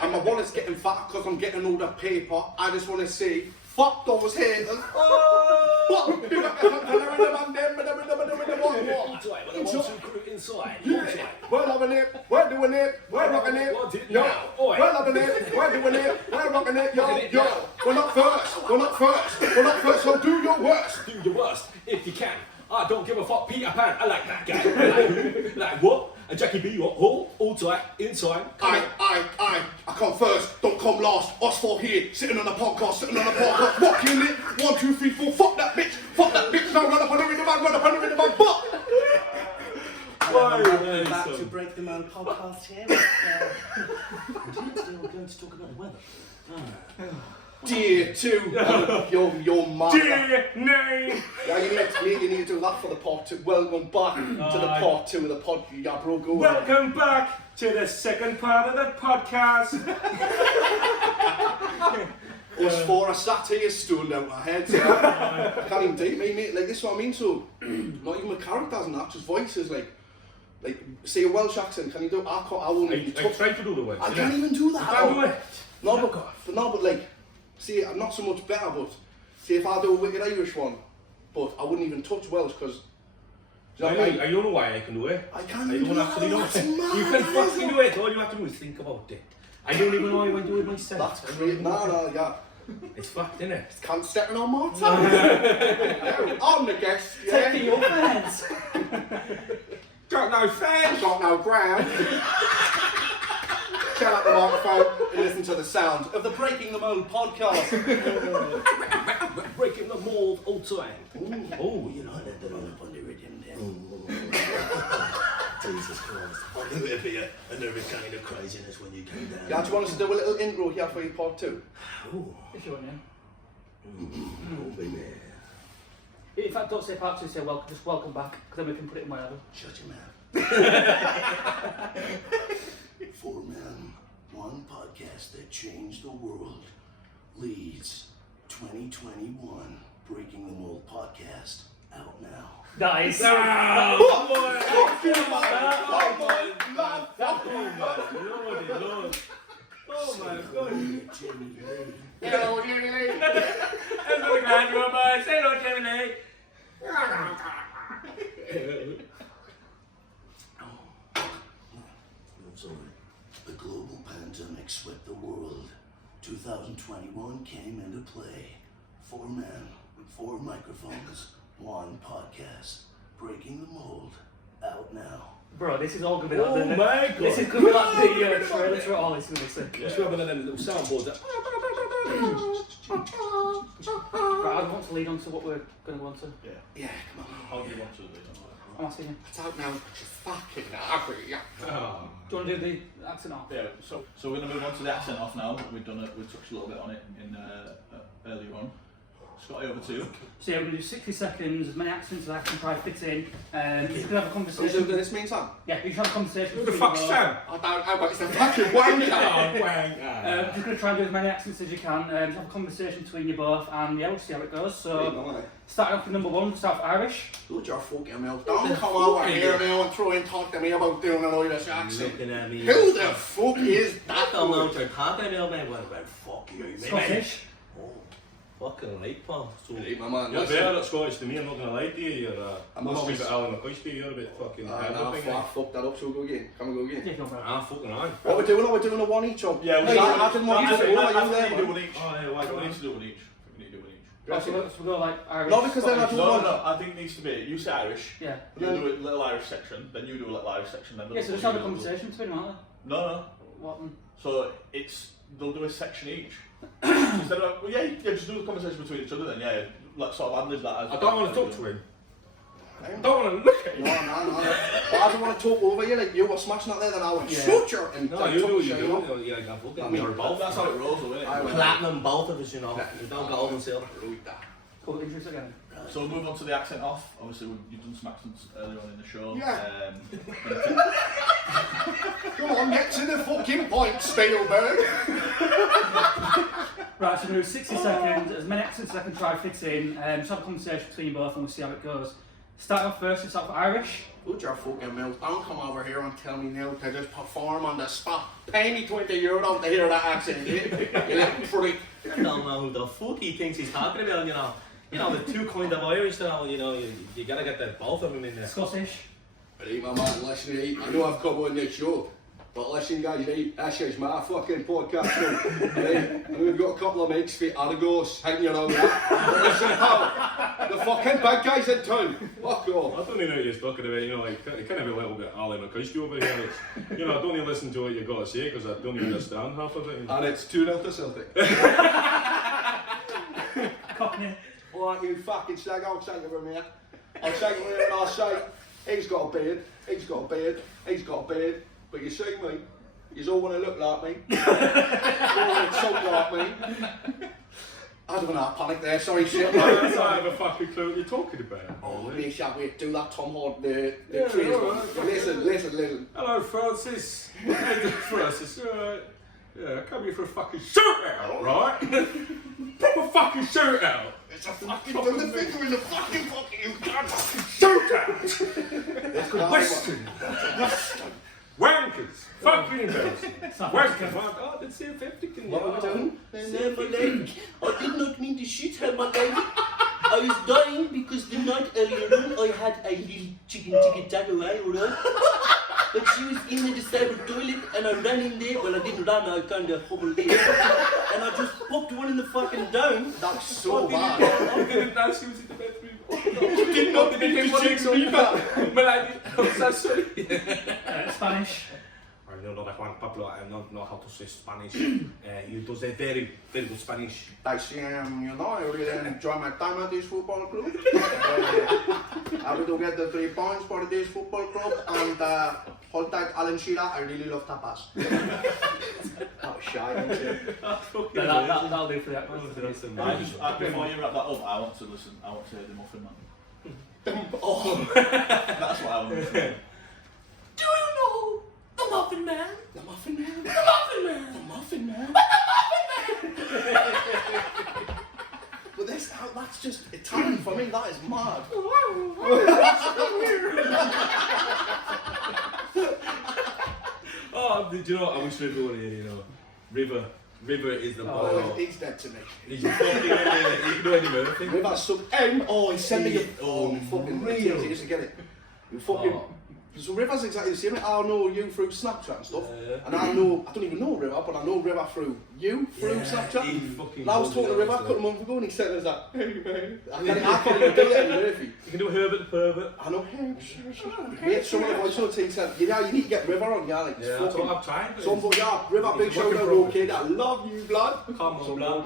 And my wallet's getting fatter because I'm getting all the paper. I just want to say, fuck those haters. What? Inside. Yeah. We're loving it, we're doing it, we're rocking it, yo. We're loving it, we're doing it, we're rocking it, yo. We're not first, so do your worst. Do your worst if you can. I don't give a fuck, Peter Pan. I like that guy. Like what? And Jackie B, what? All tight, inside. I come first, don't come last. Us four here, sitting on a podcast, rocking it. 1, 2, 3, 4, fuck that bitch. Now run up on the rhythm, but. Back to Break the Man podcast here. Today we're going to talk about the weather. Dear to your mother. Dear name. Yeah, you need to do that for the part 2. Welcome back to the part 2 of the pod. Yeah, bro, go ahead. Welcome back to the second part of the podcast. Us four are sat here stood out my heads. I can't even date me, mate. Like, this is what I mean. So, not even with characters and that, just voices. Like, say a Welsh accent. Can you do? I won't even I touch. tried to do the words. I can't even do that. I can't do it. No, but like, see, I'm not so much better. But see, if I do a wicked Irish one, but I wouldn't even touch Welsh because. I don't know why I can do it. I can't I even don't do actually know that. it. You can fucking do it. All you have to do is think about it. I don't even know how I do it myself. That's great. No, yeah. It's fucked, innit? Can't step in on more time. I'm the guest. Yeah. Taking your fans. Got no fans. Got no ground. Turn up the microphone and listen to the sound of the Breaking the Mould podcast. Breaking the mold all time. Oh, you know, they're on up on the rhythm there. Jesus Christ. I knew it'd be another kind of craziness when you came down. Yeah, do you want us to do a little intro here for your part 2? Oh, If you want, yeah. oh, baby. In fact, don't say part 2, say welcome, just welcome back, because then we can put it in whatever. Shut your mouth. 4 Men, one podcast that changed the world. Leeds 2021 Breaking the Mold podcast out now. Nice. Oh my god. Jimmy Lee. Hello, Jimmy Lee. I'm so glad you're by. Say hello, Jimmy. I'm sorry. The global pandemic swept the world. 2021 came into play. 4 men, 4 microphones, 1 podcast. Breaking the Mold. Out now. Bro, this is all going to be like Oh my god. This is going to be like the trailer to all this, listen. Just have one of them little soundboards that. Right, I want to lead on to what we're going to go on to. Yeah, come on. how do you want to do it? I'm asking you. I don't know. Just fucking angry. Do you want to do the accent off? Yeah, so we're going to move on to the accent off now. We touched a little bit on it in earlier on. Scotty, over to you. So yeah, we're going to do 60 seconds, as many accents as I can try to fit in. You can have a So conversation. does this mean Sam? Yeah, you can have a conversation. Who the between fuck's you both. Sam? I don't know, but it's the fucking wanker. Just going to try and do as many accents as you can. Just have a conversation between you both, and yeah, we'll see how it goes. So, starting off with number 1, start with Irish. Hold your fucking mouth. Don't come over here now and try and talk to me about doing an Irish accent. Looking at me. Who the fuck is I that? don't know what you're talking about, man. What about fuck you, man? Scottish. Oh, fucking right, pal. So, Hey, my man, You're listen. better at Scottish than me, I'm not going to lie to you. You're I'm not a always- bit Alan McCoy, you're a bit fucking everything. I fucked that up, so we'll go again. Can we go again? Yeah, go for it. I'm fucking on. What we're doing? Are we doing a one each? Or? Yeah, Hey, I didn't want you to go. I Are you think we there, need to do man? one each. Oh, yeah, why We don't need to do one each. We need to do one each. Right, so we'll go like Irish. No, because then I Scottish. don't- No, I think it needs to be, you say Irish, Yeah. you do a little Irish section, then you do a little Irish section, then Yeah, so just have a conversation between them, aren't No, they? What? so they'll do a section each. Instead of, well, yeah, just do the conversation between each other then, yeah, like sort of ad-lib that as I don't want to talk to him. I don't want to look at him. No. But I don't want to talk over you like you were smashing that there, then I would Yeah. shoot you and No, like, you tuck do what the you shit do. up. You're like, I'm fucking, I mean, you're both. That's how it rolls, though, isn't I it? would- platinum, both of us, you know. You don't go on sale. Cool, introduce again. So we'll move on to the accent off. Obviously, you've done some accents earlier on in the show. Yeah. Come on, get to the fucking point, Spielberg. Right, so we're going to do 60 seconds, as many accents as I can try to fit in. Just have a conversation between you both and we'll see how it goes. Start off first, it's off Irish. Hold your fucking mouth. Don't come over here and tell me now to just perform on the spot. Pay me €20 to hear that accent, you little prick. I don't know who the fuck he thinks he's talking about, you know. You know, the two kind of Irish, you know, you gotta get the both of them in there. Scottish. Hey, my man, listen, I know I've come on this show, but listen, guys, this is my fucking podcast show. And we've got a couple of mates for Argos hanging around that. But listen, pal, the fucking big guy's in town. Fuck off. I don't even know what you're talking about, you know, like, it kind of a little bit Alan McCoy over here. It's, you know, I don't even listen to what you've got to say because I don't even understand half of it. And it's 2-0 to Celtic. Cockney. Alright, you fucking slag, I'll take it from here. I'll take it from here and I'll say, he's got a beard, he's got a beard, he's got a beard, but you see me, you all want to look like me, you all want to talk like me. I don't know, I panicked there, sorry shit. I don't have a fucking clue what you're talking about. Oh, me shall we do that Tom Hard, the Yeah, crazy all one. right. Listen. Hello, Francis. Hey, Francis, alright. Yeah, I come here for a fucking shootout, right? Proper fucking shootout. It's a fucking, do the finger in the fucking pocket, you can't Shootout. Western. Wankers. Fucking embarrassing. Western. Oh, let's see if 50 can What are we doing? Sir, my leg. I did not mean to shoot her, my lady. I was dying because the night earlier on I had a little chicken tag away, alright? But she was in the disabled toilet and I ran in there. Well, I didn't run, I kind of hobbled in. And I just popped one in the fucking dome. That's so bad. I didn't know she was in the bedroom. You didn't know the name was Jigsaw. Melody. I'm so sorry. Spanish. I know that Juan Pablo, I don't know how to say Spanish. You do say very, very good Spanish. That's, you know, I really enjoy my time at this football club. I will get the 3 points for this football club and hold tight Alan Shearer, I really love tapas. That was shy, isn't it? That'll do for that. Before you wrap that up, I want to hear the Muffin Man. Oh, That's what I want to hear. Do you know the Muffin Man? the Muffin Man. The Muffin Man! The Muffin Man. But that's just Italian for me, that is mad. Oh, do you know what? I wish River were here, you know. River is the Oh, ball. he's dead to me. He's fucking you can do any Murphy. We've had some oh, he sent me a Oh, fucking real. he used to get it. You fucking Oh. So River's exactly the same. I know you through Snapchat and stuff. Yeah. And I don't even know River, but I know River through you, through Snapchat. he fucking And I was does talking to it, River a honestly. couple of months ago and he said us that, hey man, I can't even do that in Murphy. You can do Herbert the Pervert. I know, hey, mate, some of the voice notes he said, you need to get River on, yeah, like, Yeah, that's fucking, what I've tried. but some boy, yeah, River, big He's shout working out, for little me. kid, I love you, blood. Come on, Some blood.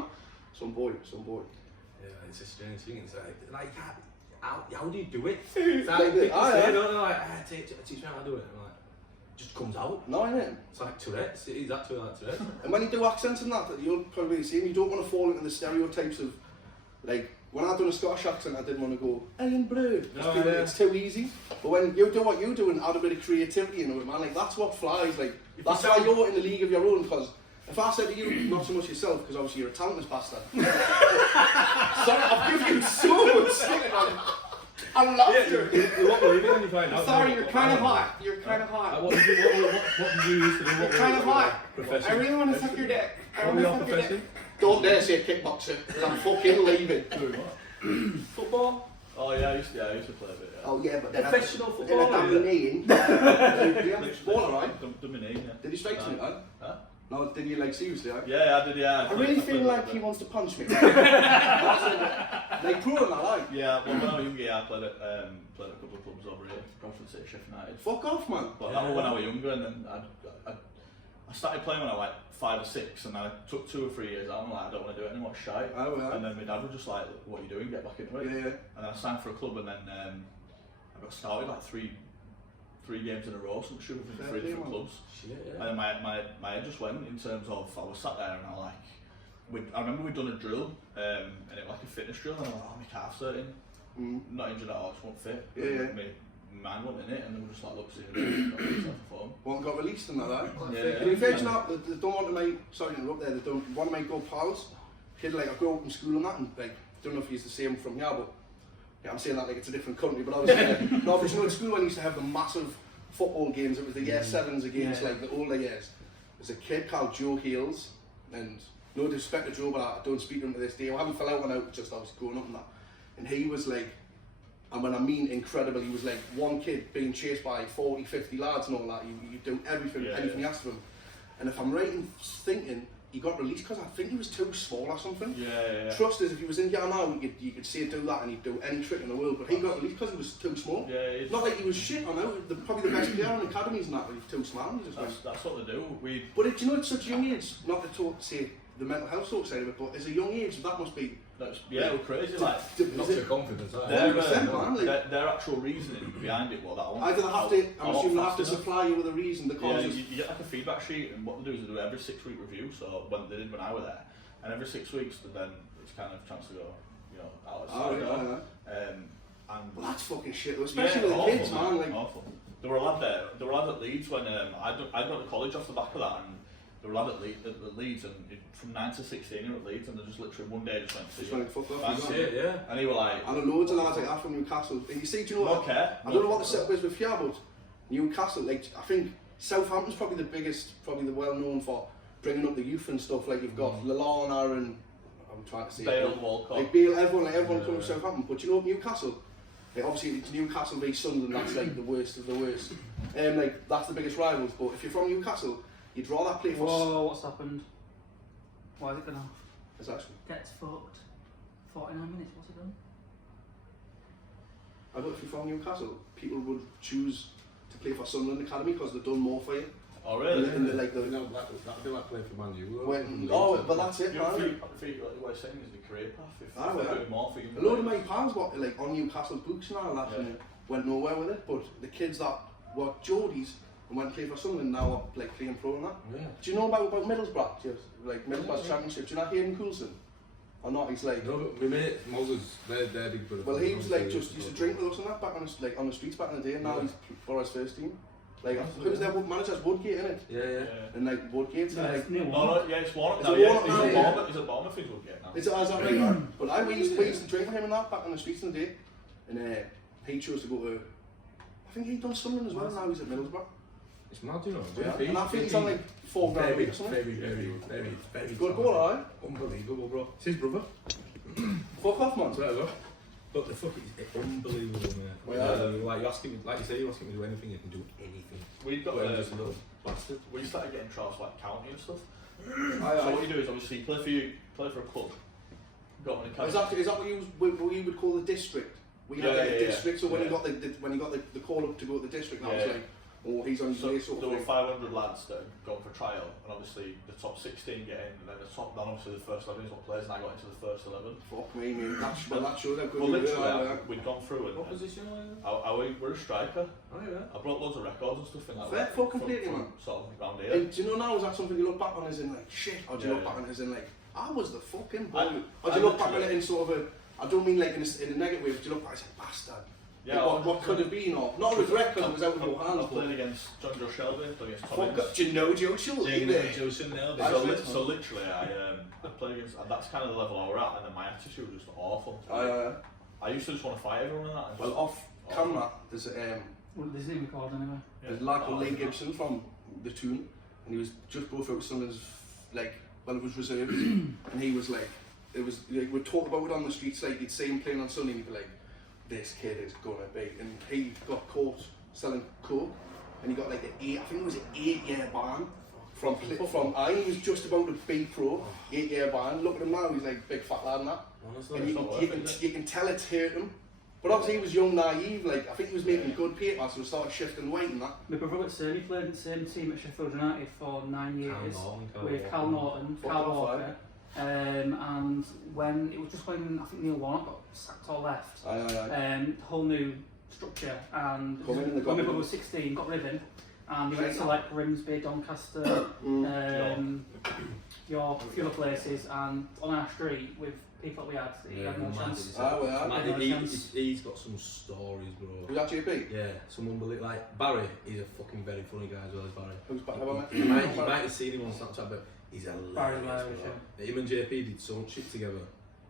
boy, some boy. Yeah, it's a strange thing. It's like how do you do it? It's Like like, the- people ah, say, yeah. don't know, like, teach me how to do it. And I'm like, just comes out. No, innit? It's like Tourette's. It is actually like Tourette's. And when you do accents and that, you'll probably be the same. You don't want to fall into the stereotypes of, like, when I done a Scottish accent, I didn't want to go, Ian Brew. It's too easy. But when you do what you do and add a bit of creativity into it, man, like, that's what flies. Like, that's why you're in the league of your own, because if I said to you, not so much yourself, because obviously you're a talentless bastard. Sorry, I've given you so much shit, man. I love you. You won't believe it when you find out. Sorry, you're kind of hot. You're kind of hot. What did you used to do? You're kind of hot. Profession. I really want to suck your dick. I What want were to your suck your dick. profession? Don't dare say kickboxer, because I'm fucking leaving. Doing what? Football. Oh yeah, I used to play a bit. Yeah. Oh yeah, but then Professional in a footballer. damn knee. Yeah, footballer, right? Done my knee, yeah. Did he strike to me, man? Huh? No, did you like seriously? Right? Yeah, I did. Yeah. I really feel like he wants to punch me. Like pro and I like. Yeah, well, when I was younger, yeah, I played at a couple of clubs over here, Bradford City, Sheffield United. Fuck off, man. But that was when I was younger, and then I started playing when I was like 5 or 6, and I took 2 or 3 years out, and I'm like, I don't want to do it anymore, shy. Oh, yeah. And then my dad was just like, what are you doing? Get back into it. Yeah. And then I signed for a club, and then I got started like three games in a row, some shit with 3 different clubs. Shit, yeah. And then my head just went in terms of, I was sat there and I like, I remember we'd done a drill, and it was like a fitness drill, and I was like, oh, my calf's hurting. Not injured at all, just won't fit. Yeah. My man went in it, and then we just like, look, see, got myself a form. One got released and that, right? Yeah. To be fair, you know, they don't want to make, sorry to interrupt there, they don't want to make good pals. Kid, like, I grew up in school and that, and like, don't know if he's the same from here, but yeah, I'm saying that like it's a different country, but obviously, no, but you know, in school when I used to have the massive football games, it was the year 7s against like the older years. There's a kid called Joe Hales, and no disrespect to Joe, but I don't speak to him to this day. I haven't fell out one out, just I was growing up and that. And he was like, and when I mean incredible, he was like one kid being chased by 40, 50 lads and all that. You do everything, anything you ask of him. And if I'm right in thinking, he got released because I think he was too small or something. Yeah. Trust is, if he was in here now, you could see him do that and he'd do any trick in the world, but he got released because he was too small. Yeah, Not like he was shit, I know, probably the best player in the academies and that, but he's too small. He just went. That's what they do. But do you know, at such a young age, not to talk, say the mental health sort of side of it, but as a young age, that must be... We're crazy, like... Not your confidence, right? 100%, man. Their actual reasoning behind it, well, that one. Either they have to, I'm assuming they have to supply you with a reason, the Yeah, causes... you get like a feedback sheet, and what they do is they do every 6-week review, so when they did when I was there, and every 6 weeks, then it's kind of a chance to go, you know, out of sight. And Well, that's fucking shit, though, especially with the awful, kids, man. Like, awful. There were a lad at Leeds when I got to college off the back of that, and there were a lad at Leeds, and from 9 to 16 he was at Leeds, and they just literally one day just went to just went fuck off. Fancy Shit, yeah. and he was like, I know loads of lads like that from Newcastle. And you see, do you know what? I don't know what the setup is with here, but Newcastle, like, I think Southampton's probably the biggest, probably the well known for bringing up the youth and stuff. Like, you've got Lallana and, I'm trying to say, Bale, Walcott. like Bale, everyone comes from Southampton. But you know, Newcastle, like, obviously it's Newcastle v Sunderland, that's like the worst of the worst. Like, that's the biggest rivals. But if you're from Newcastle, you'd rather play for... Whoa, what's happened? Why is it gone off? It's actually... Gets fucked. 49 minutes, what's it done? I bet if you're from Newcastle, people would choose to play for Sunderland Academy because they've done more for you. Oh really? Like the, That'd be like playing for Man U. but that's it, man. What I'm saying is the career path. If they're doing more for you. A load of my pals got like on Newcastle's books and all that, and went nowhere with it. But the kids that were Geordies and went to play for Sunderland now are like playing pro and that. Yeah. Do you know about Middlesbrough? Yes, like Middlesbrough's Championship. Do you know Hayden Coulson? Or not? He's like. No, but my mate Moses, they're big brother. Well, he was like just used to drink with us and that back on the, like on the streets back in the day. And now he's for his first team. Like, who was their manager's Woodgate, innit? Yeah. And like Woodgate's like. No, yeah, it's Warnock now. He's at Bournemouth. He's Woodgate now. Is that right, man? But we used to drink with him and that back on the streets in the day. And he chose to go to. I think he'd done Sunderland as well. Now he's at Middlesbrough. It's mad, you know. Yeah. And I think he's on like £4 grand a week or something. Very Good goal, alright? Unbelievable, bro. It's his brother. Fuck off, man. So there we go. But the fuck is unbelievable, man. Like you ask him, like you say, you ask him to do anything, you can do anything. We've got just a little bastard. we started getting trials for like county and stuff. So what you do is obviously you play for a club. Got an academy. Is that what you would call the district? We had like a district, so when you got the call up to go to the district, that was like or he's on his So way sort there of were thing. 500 lads that had gone for trial, and obviously the top 16 get in, and then obviously the first 11 is what plays, and I got into the first 11. Fuck me, mate. That shows how good Well, we literally, were. we'd gone through and What position are you? we're a striker. Oh yeah. I brought loads of records and stuff in that. Fair fucking play, man. Sort of round here. And do you know now, is that something you look back on as in like, shit, or do you look back on it as in like, I was the fucking boy? Or do you look back on it in sort of a, I don't mean like in a negative way, but do you look back and say, bastard? Yeah, like what could have been, or not a regret because it was out of your hands. I played against John Joe Shelby, played against Tom Ince. Do you know Joe Shelby? So literally, I played against, and that's kind of the level I were at, and then my attitude was just awful. I used to just want to fight everyone and that. And Well, off camera, there's Well, there's no record anyway. there's a lad called Lee Gibson from the Toon, and he was just both out Sunderland's, like, well, it was reserves, and he was like, it was, like, we'd talk about it on the streets, like, you'd see him playing on Sunday, and you'd be like, this kid is gonna be, and he got caught selling coke, and he got like I think it was an 8-year ban from he was just about to be pro, 8-year ban. Look at him now, he's like a big fat lad and that. Honestly, And you can tell it's hurt him. But obviously he was young, naive, like I think he was making good paper, so he started shifting weight and that. My brother at Surrey played in the same team at Sheffield United for 9 years with Cal Norton, Cal Walker. And when it was just when I think Neil Warnock got sacked or left, whole new structure, and when my brother was 16, got rid of him, and he went to like Grimsby, Doncaster, York, a few other places, and on our street with people that we had, he had no chance. He's got some stories, bro. Was that JP? Yeah, some unbelievable. Like Barry, he's a fucking very funny guy as well as Barry. Who's back? Have I met You might have seen him on Snapchat, but he's hilarious. Bro. Him and JP did so much shit together,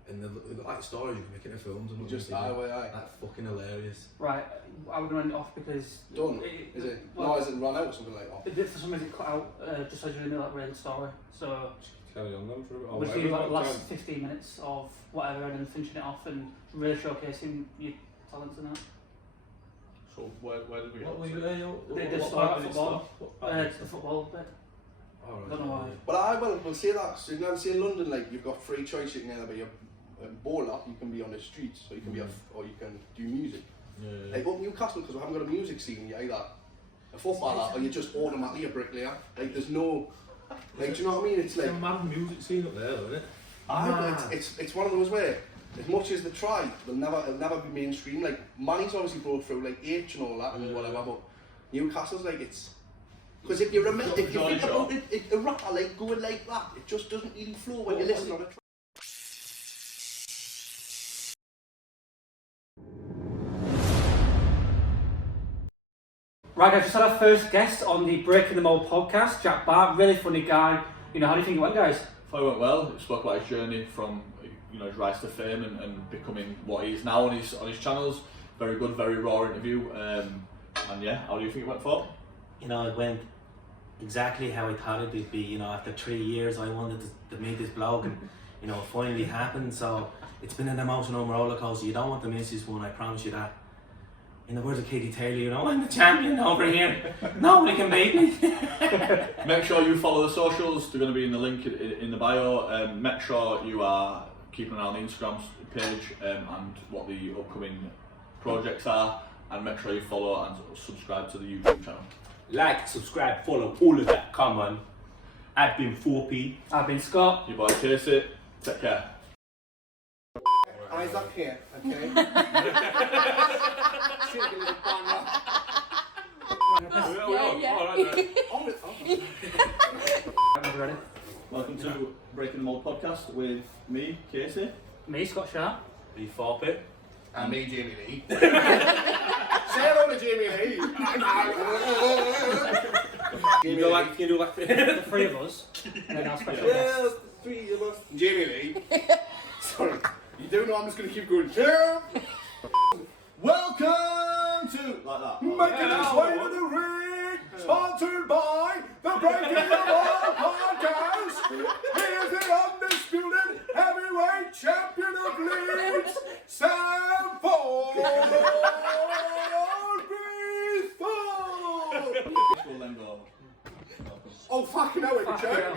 and they've got like stories you can make into films and just that's fucking hilarious. Right, I'm going to end it off because done. Is it? Well, no, is it run out or something like that? For some reason, it cut out just as you're in the middle of that real story. So carry on then for a bit. we'll do like the last 15 minutes of whatever, and then finishing it off and really showcasing your talents and that. So where did we go? They just start football. The football bit. Right. Don't know why. But we'll say that. So you never see in London, like you've got free choice. You can either be a bowler, you can be on the streets, or you can be or you can do music. Yeah. Like up Newcastle, because we haven't got a music scene. You're either a footballer or you're just automatically a bricklayer. Like there's no, like do you know what I mean? It's like a mad music scene up there, isn't it? It's one of those where, as much as they try, it'll never be mainstream. Like Manny's obviously broke through, like H and all that and whatever, but Newcastle's like it's. Because if you think about it, a rapper like going like that, it just doesn't really flow when you listen on it. Right, guys, just had our first guest on the Breaking the Mould podcast, Jack Bart, really funny guy. You know, how do you think it went, guys? I thought it went well. He spoke about his journey from his rise to fame and becoming what he is now on his channels. Very good, very raw interview. And yeah, how do you think it went for? You know, it went exactly how I thought it would be. You know, after 3 years, I wanted to make this blog, and you know, it finally happened. So it's been an emotional roller coaster. You don't want to miss this one. I promise you that. In the words of Katie Taylor, you know, I'm the champion over here. Nobody can beat me. Make sure you follow the socials. They're going to be in the link in the bio. Make sure you are keeping an eye on the Instagram page and what the upcoming projects are. And make sure you follow and subscribe to the YouTube channel. Like, subscribe, follow, all of that. Come on. I've been 4P. I've been Scott. Your boy Casey. Take care. Eyes up here, okay? Welcome to Breaking the Mould podcast with me, Casey. Me, Scott Sharp. Me, Thorp. And me, Jamie Lee. Say hello to Jamie Lee. Can you do that? The three of us, and then our special guest. Three of us. Jamie Lee. Sorry. You do know I'm just going to keep going. Yeah. Welcome to like that. Making its way to the ring, sponsored by the Breaking the Mould podcast. Here's the undisputed heavyweight champion of Leeds, Sam Ford. Oh fucking hell, it's a joke.